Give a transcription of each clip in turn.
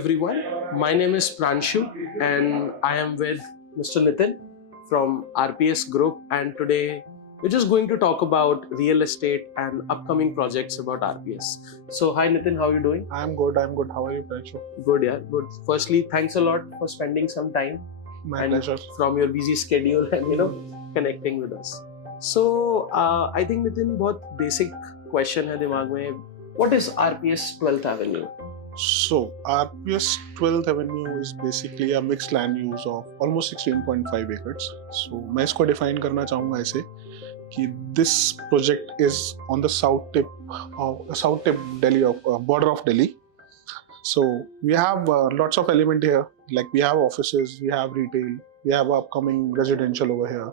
everyone. My name is Pranshu and I am with Mr. Nitin from RPS Group, and today we're just going to talk about real estate and upcoming projects about RPS. So hi Nitin, how are you doing? I'm good. How are you, Pranshu? Good, yeah, good. Firstly, thanks a lot for spending some time My and pleasure. from your busy schedule and connecting with us. So I think Nitin, बहुत basic question है दिमाग में. What is RPS 12th Avenue? So, RPS 12th Avenue is basically a mixed land use of almost 16.5 acres. So, मैं इसको define करना चाहूँगा ऐसे कि this project is on the south tip Delhi border of Delhi. So, we have lots of element here. Like we have offices, we have retail, we have upcoming residential over here.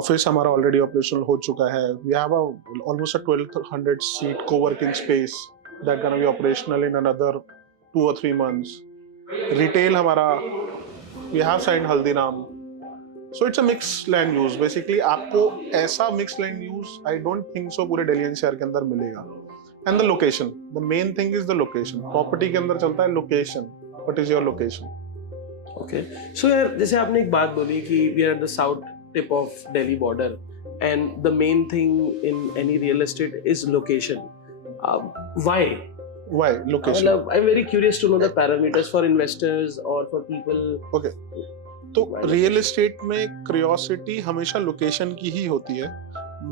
Office हमारा already operational हो चुका है. We have almost a 1200 seat co-working space that gonna be operational in another 2 or 3 months. Retail हमारा, we have signed Haldiram. So it's a mixed land use. Basically आपको ऐसा mixed land use I don't think so पूरे Delhi NCR के अंदर मिलेगा. And the location. The main thing is the location. Property के अंदर चलता है location. What is your location? Okay. So यार जैसे आपने एक बात बोली कि we are at the south tip of Delhi border, and the main thing in any real estate is location. Why? Why location? I'm very curious to know the parameters for investors or for people. Okay. तो real estate में curiosity हमेशा location की ही होती है.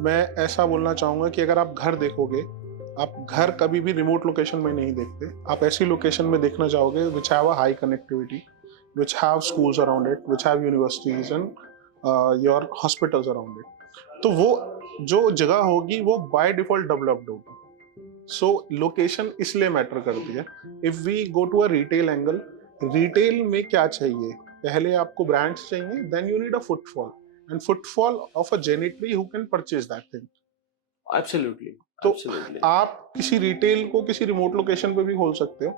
मैं ऐसा बोलना चाहूँगा कि अगर आप घर देखोगे, आप घर कभी भी रिमोट लोकेशन में नहीं देखते. आप ऐसी लोकेशन में देखना चाहोगे which have a high connectivity, which have schools around it, which have universities and your hospitals around it. तो वो जो जगह होगी वो बाय डिफॉल्ट डेवलप्ड होगी. सो लोकेशन इसलिए मैटर करती है. If we go to a retail angle, retail में क्या चाहिए? पहले आपको ब्रांड्स चाहिए, then you need a footfall, and footfall of a janitory who can purchase that thing. Absolutely. तो Absolutely. आप किसी रिटेल को किसी रिमोट लोकेशन पे भी खोल सकते हो,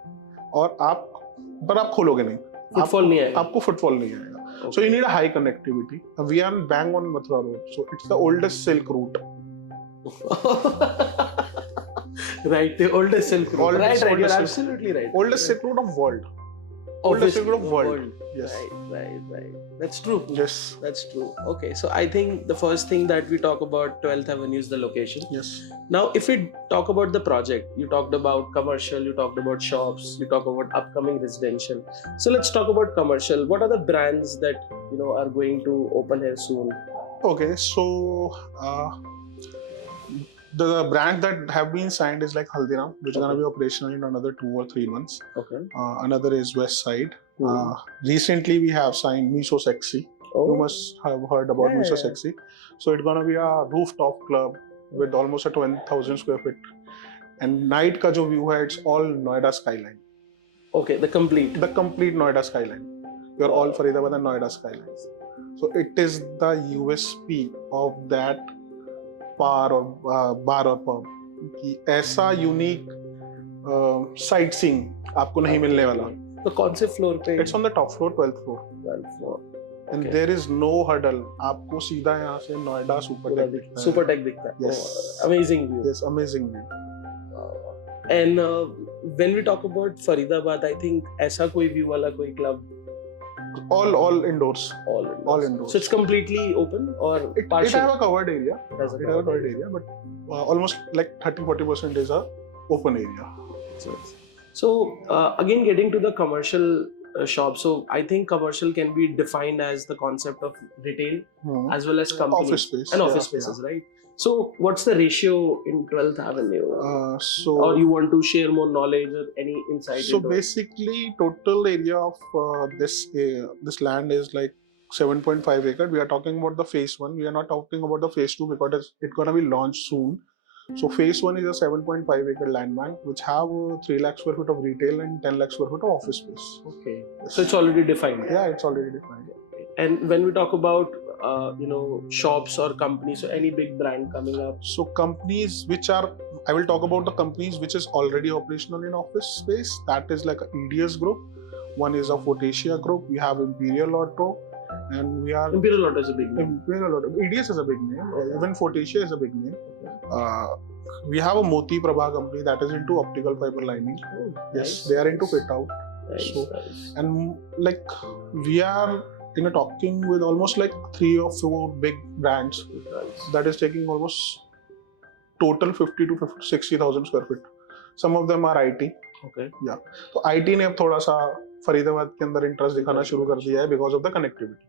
और आप खोलोगे नहीं, Footfall नहीं आएगा. आपको फुटफॉल नहीं आएगा. So you need a high connectivity. We are bang on Mathura road, so it's the oldest silk route. Right, the oldest silk route. Right, you're silk- absolutely right. Oldest silk route of world. Oldest silk route of world. Yes. Right. That's true. Yes. That's true. Okay, so I think the first thing that we talk about 12th Avenue is the location. Yes. Now, if we talk about the project, you talked about commercial, you talked about shops, you talk about upcoming residential. So let's talk about commercial. What are the brands that are going to open here soon? Okay, so the brands that have been signed is like Haldiram, which is going to be operational in another 2 or 3 months. Okay. Another is West Side. Recently we have signed Miso Sexy. Oh. You must have heard about Miso Sexy. So it's going to be a rooftop club with almost a 20,000 square feet. And night ka jo view hai, it's all Noida skyline. Okay, the complete Noida skyline. You're all Faridabad and Noida skylines. So it is the USP of that bar or pub कि ऐसा unique sight seeing आपको नहीं मिलने वाला. तो कौन से floor पे? It's on the top floor, 12th floor. 12th floor. And Okay. there is no hurdle. आपको सीधा यहाँ से नोएडा सुपरटेक दिखता है. Supertech दिखता है. Yes. Oh, amazing view. Yes, amazing view. And when we talk about Faridabad, I think ऐसा कोई view वाला कोई club? All indoors. All indoors. So So it's completely open or it partial? have a covered area. It has a It have a covered area, but almost like 30-40% is a open area. So again, getting to the commercial shop. So I think commercial can be defined as the concept of retail as well as company Office space. and office spaces, right? So what's the ratio in 12th Avenue? So Or you want to share more knowledge or any insight? So into it? basically, total area of this land is like 7.5 acre. We are talking about the phase 1. We are not talking about the phase 2 because it's gonna be launched soon. So phase 1 is a 7.5 acre land bank which have 3 lakh square feet of retail and 10 lakh square feet of office space. Okay. So it's already defined. Yeah, it's already defined. And when we talk about shops or companies, so any big brand coming up? So companies I will talk about the companies which is already operational in office space. That is like a EDS group. One is a Fortasia group. We have Imperial Auto, and we are Imperial Auto is a big name. Imperial Auto. EDS is a big name. Even Forticia is a big name. We have a Moti Prabha company that is into optical fiber lining. Oh, Yes, nice. they are into fit out. Nice, So, nice. and like we are in a talking with almost like 3 or 4 big brands Nice. that is taking almost total 50 to 60,000 square feet. Some of them are IT. Okay. तो IT ने अब थोड़ा सा फरीदाबाद के अंदर interest दिखाना शुरू कर दिया है because of the connectivity.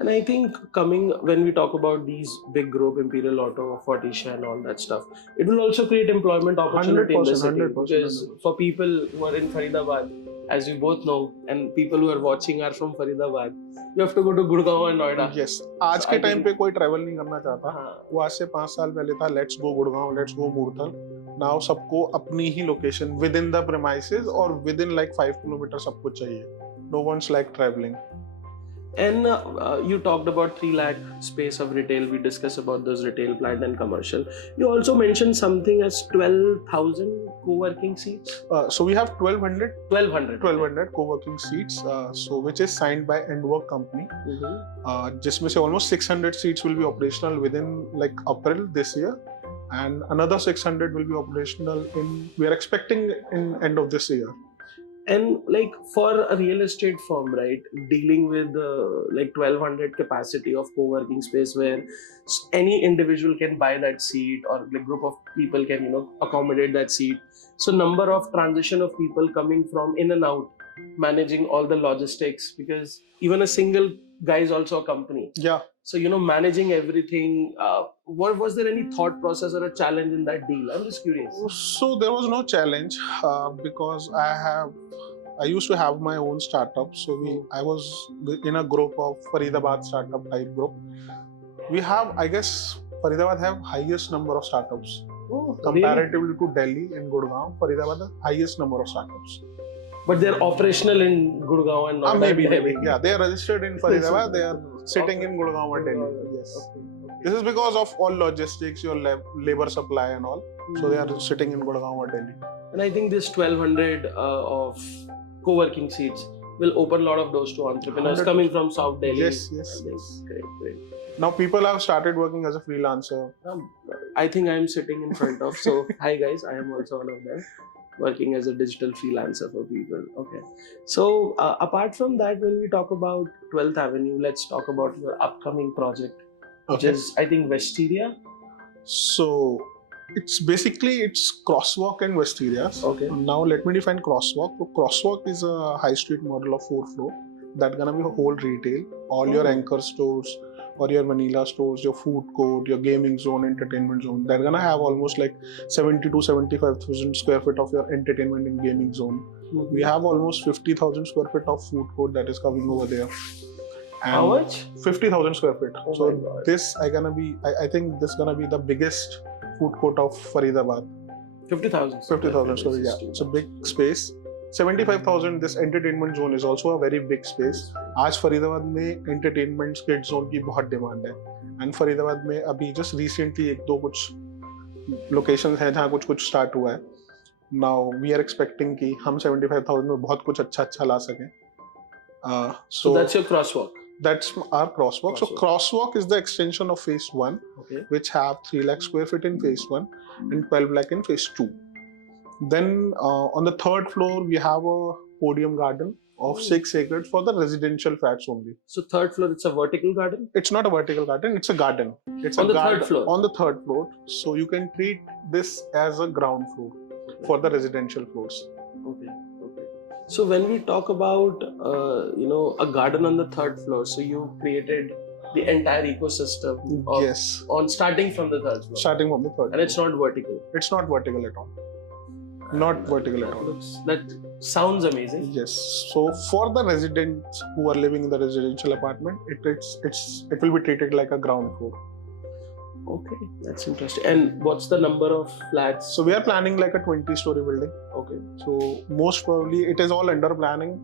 And I think when we talk about these big group, Imperial Auto, Forticia and all that stuff, it will also create employment opportunity in the 100%, city. 100%. Because for people who are in Faridabad, as we both know, and people who are watching are from Faridabad, you have to go to Gurugram and Noida. Yes. आज So के I time think- पे कोई travel नहीं करना चाहता. हाँ. वो आज से 5 साल पहले था let's go Gurgaon, let's go Murthal. Now सबको अपनी ही location within the premises और विद इन लाइक 5 किलोमीटर सब कुछ चाहिए. No one's like traveling. And you talked about 3 lakh space of retail. We discussed about those retail, plant and commercial. You also mentioned something as 12,000 co-working seats. So we have 1200 1200. co-working seats, so which is signed by Endwork company. जिसमें से almost 600 seats will be operational within like April this year, and another 600 will be operational we are expecting in end of this year. And like for a real estate firm, right, dealing with like 1200 capacity of co-working space where any individual can buy that seat or the group of people can accommodate that seat. So number of transition of people coming from in and out, managing all the logistics, because even a single guy is also a company. Yeah. So managing everything. Was there any thought process or a challenge in that deal? I'm just curious. So there was no challenge because I used to have my own startup. So I was in a group of Faridabad startup type group. We have, I guess, Faridabad have highest number of startups. Comparatively to Delhi and Gurugram, Faridabad has highest number of startups. But they're operational in Gurugram and Noida. Maybe. Yeah, they are registered in Faridabad. They are sitting in Gurugram or Delhi. Yes. Okay. This is because of all logistics, your labor supply and all. So they are sitting in Gurugram or Delhi. And I think this 1200 of co-working seats will open a lot of doors to entrepreneurs 100%. coming from South Delhi. Yes. Great. Now people have started working as a freelancer. I think I am sitting in front of. So hi guys, I am also one of them, working as a digital freelancer for people. Okay. So apart from that, when we talk about 12th Avenue, let's talk about your upcoming project, which is I think Westeria. So it's Crosswalk and Westeria. Okay. Now let me define Crosswalk. So Crosswalk is a high street model of 4 floor. That's gonna be a whole retail, all your anchor stores or your vanilla stores, your food court, your gaming zone, entertainment zone. They're gonna have almost like 70 to 75,000 square feet of your entertainment and gaming zone. We have almost 50,000 square feet of food court that is coming over there. And How much? 50,000 square feet. Oh So my God. I think this gonna be the biggest food court of Faridabad. 50,000. 50,000 square feet. Yeah, it's a big space. 75,000. This entertainment zone is also a very big space. आज फरीदाबाद में entertainment skate zone की बहुत demand है. And Faridabad में अभी just recently 1-2 कुछ locations हैं जहाँ कुछ start हुआ है. Now we are expecting कि हम 75,000 में बहुत कुछ अच्छा ला सकें. So that's your Crosswalk. That's our Crosswalk. So Crosswalk is the extension of phase 1, which have 3 lakh square feet in phase 1 and 12 lakh in phase 2. Then on the 3rd floor, we have a podium garden of 6 acres for the residential flats only. So 3rd floor, it's a vertical garden? It's not a vertical garden, it's a garden. It's on a the garden 3rd floor? On the 3rd floor. So you can treat this as a ground floor for the residential floors. Okay. So when we talk about a garden on the 3rd floor, so you created the entire ecosystem on starting from the 3rd floor. Starting from the 3rd. And it's not vertical. It's not vertical at all. Not vertical at all. That sounds amazing. Yes. So for the residents who are living in the residential apartment, it will be treated like a ground floor. Okay, that's interesting. And what's the number of flats? So we are planning like a 20-story building. Okay. So most probably it is all under planning.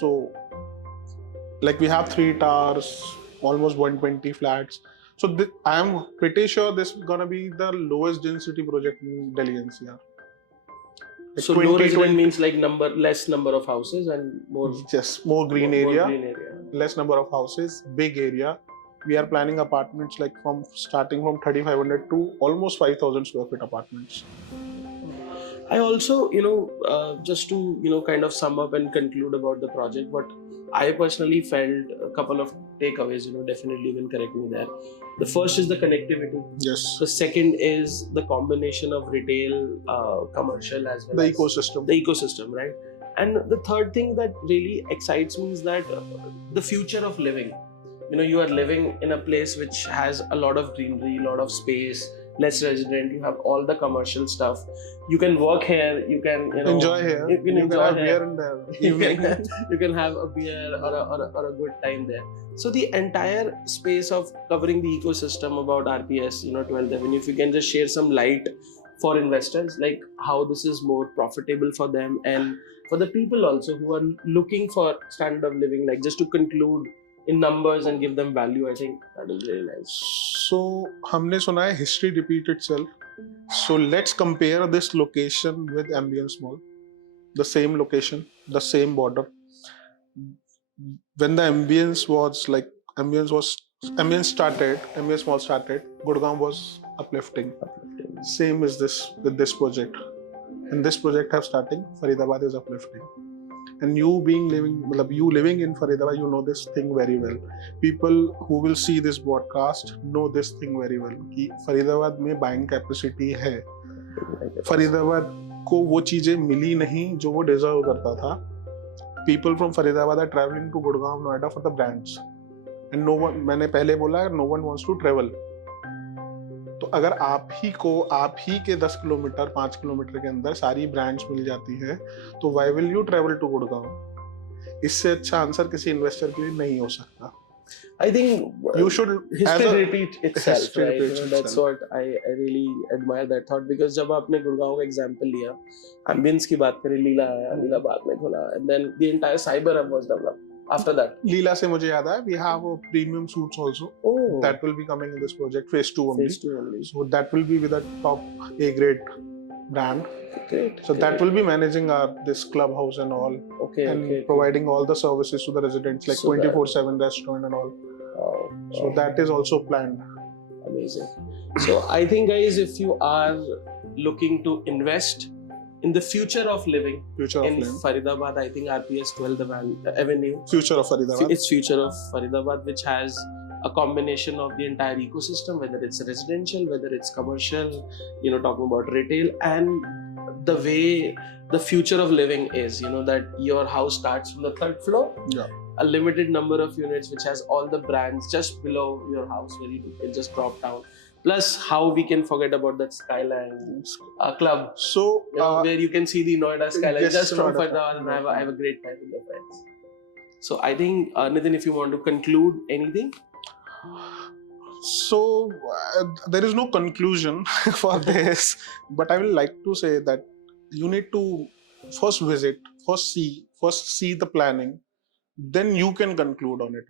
So like we have 3 towers, almost 120 flats. So I am pretty sure this is gonna be the lowest density project in Delhi NCR. So low resident means like less number of houses and more. Yes, more green more area, green area. less number of houses, big area. We are planning apartments like starting from 3,500 to almost 5,000 square feet apartments. I also, just to, kind of sum up and conclude about the project, what I personally felt a couple of takeaways, definitely you can correct me there. The first is the connectivity. Yes. The second is the combination of retail, commercial as well The as ecosystem. the ecosystem, right? And the third thing that really excites me is that the future of living. You are living in a place which has a lot of greenery, a lot of space, less resident, you have all the commercial stuff. You can work here, you can enjoy here. You can have beer in there. You can have a beer or a good time there. So the entire space of covering the ecosystem about RPS, 12th Avenue, if you can just share some light for investors, like how this is more profitable for them and for the people also who are looking for standard of living, like just to conclude in numbers and give them value, I think that is really nice. So, हमने सुना है history repeat itself. So let's compare this location with Ambience Mall. The same location, the same border. When the Ambience Mall started, Ambience Mall started, Gurugram was uplifting. Same is this with this project. And this project have starting, Faridabad is uplifting. And you living in Faridabad, you know this thing very well. People who will see this broadcast know this thing very well. कि फरीदाबाद में buying capacity है. फरीदाबाद को वो चीजें मिली नहीं जो वो deserve करता था. People from Faridabad are traveling to Gurugram, Noida for the brands. And no one, मैंने पहले बोला, no one wants to travel. तो अगर आप ही के 10 किलोमीटर 5 किलोमीटर के अंदर सारी ब्रांच मिल जाती है तो why will you travel to Gurgaon? इससे अच्छा आंसर किसी इन्वेस्टर के लिए नहीं हो सकता. I think you should history repeat itself, right? That's what I really admire that thought, because जब आपने गुड़गांव का एग्जांपल लिया, एम्बियंस की बात करें, लीला आया, लीला बाद में खुला, and then the entire cyber hub was developed after that. लीला से मुझे याद आया, we have a premium suites also. That will be coming in this project, phase 2 only. So that will be with a top A grade brand. Great. So that will be managing this clubhouse and all, providing all the services to the residents, like 24/7 restaurant and all. So that is also planned. Amazing. So I think, guys, if you are looking to invest in the future of living in Faridabad, I think RPS 12th Avenue. Future of Faridabad. It's future of Faridabad, which has a combination of the entire ecosystem, whether it's residential, whether it's commercial, talking about retail, and the way the future of living is, that your house starts from the 3rd floor. Yeah. A limited number of units which has all the brands just below your house where you can just drop down. Plus, how we can forget about that skyline club. So, where you can see the Noida skyline just from Faridabad, and I have a great time with your friends. So, I think, Nitin, if you want to conclude anything. So, there is no conclusion for this, but I will like to say that you need to first visit, first see the planning, then you can conclude on it.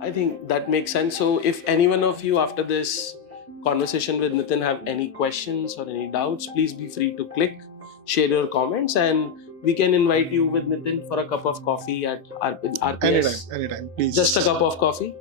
I think that makes sense. So, if any one of you after this conversation with Nitin have any questions or any doubts, please be free to share your comments, and we can invite you with Nitin for a cup of coffee at RPS. Anytime, please. Just a cup of coffee.